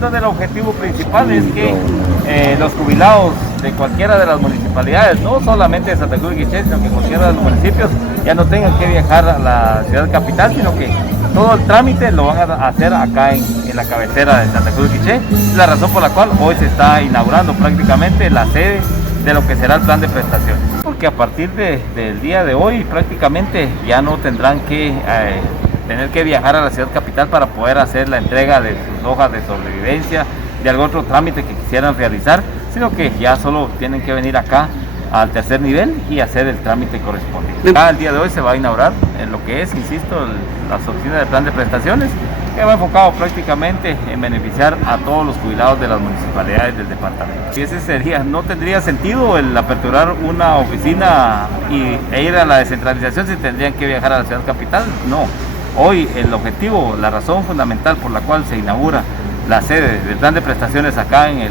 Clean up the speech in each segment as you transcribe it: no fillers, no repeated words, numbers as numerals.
donde el objetivo principal es que los jubilados de cualquiera de las municipalidades, no solamente de Santa Cruz de Quiché, sino que cualquiera de los municipios, ya no tengan que viajar a la ciudad capital, sino que todo el trámite lo van a hacer acá en la cabecera de Santa Cruz de Quiché. Es la razón por la cual hoy se está inaugurando prácticamente la sede de lo que será el plan de prestaciones. Porque a partir del día de hoy prácticamente ya no tendrán que tener que viajar a la ciudad capital para poder hacer la entrega de sus hojas de sobrevivencia, de algún otro trámite que quisieran realizar, sino que ya solo tienen que venir acá al tercer nivel y hacer el trámite correspondiente. El día de hoy se va a inaugurar en lo que es, insisto, las oficinas del plan de prestaciones, que va enfocado prácticamente en beneficiar a todos los jubilados de las municipalidades del departamento. Y ese sería, no tendría sentido el aperturar una oficina e ir a la descentralización si tendrían que viajar a la ciudad capital. No, hoy el objetivo, la razón fundamental por la cual se inaugura la sede del plan de prestaciones acá en el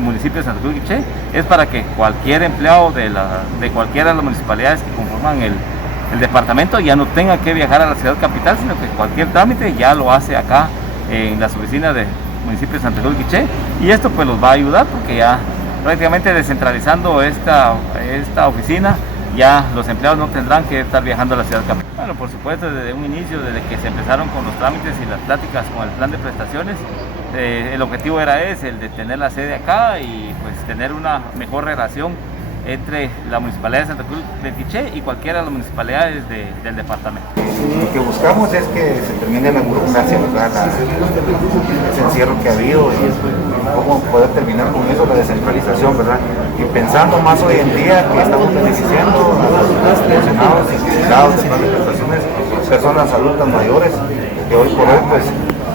municipio de Santa Cruz de Quiché es para que cualquier empleado de cualquiera de las municipalidades que conforman el departamento ya no tenga que viajar a la ciudad capital, sino que cualquier trámite ya lo hace acá en las oficinas del municipio de Santa Cruz de Quiché, y esto pues los va a ayudar porque ya prácticamente descentralizando esta oficina, ya los empleados no tendrán que estar viajando a la ciudad capital. Bueno, por supuesto, desde un inicio, desde que se empezaron con los trámites y las pláticas con el plan de prestaciones, el objetivo era ese, el de tener la sede acá y pues tener una mejor relación entre la municipalidad de Santa Cruz de Quiché y cualquiera de las municipalidades del departamento. Lo que buscamos es que se termine la burocracia, ¿verdad? Ese encierro que ha habido y cómo poder terminar con eso, la descentralización, ¿verdad? Y pensando más hoy en día que estamos beneficiando a los pensionados y jubilados de plan de prestaciones, personas adultas mayores, que hoy por hoy pues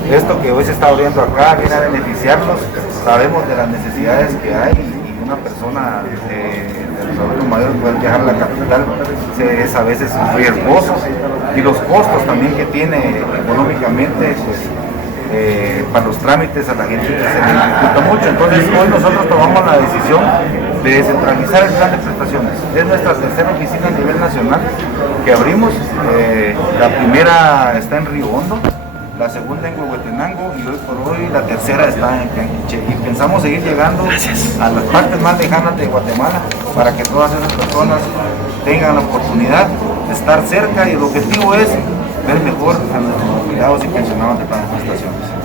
esto que hoy se está abriendo acá viene a beneficiarnos. Sabemos de las necesidades que hay y una persona de los adultos mayores poder viajar a la capital es a veces riesgoso, y los costos también que tiene económicamente pues, para los trámites a la gente se le dificulta mucho. Entonces hoy nosotros tomamos la decisión de descentralizar el plan de prestaciones. Es nuestra tercera oficina a nivel nacional que abrimos. La primera está en Río Hondo, la segunda en Huehuetenango y hoy por hoy la tercera está en Quiché. Y pensamos seguir llegando a las partes más lejanas de Guatemala para que todas esas personas tengan la oportunidad de estar cerca, y el objetivo es ver mejor a nuestros jubilados y pensionados de plan de prestaciones.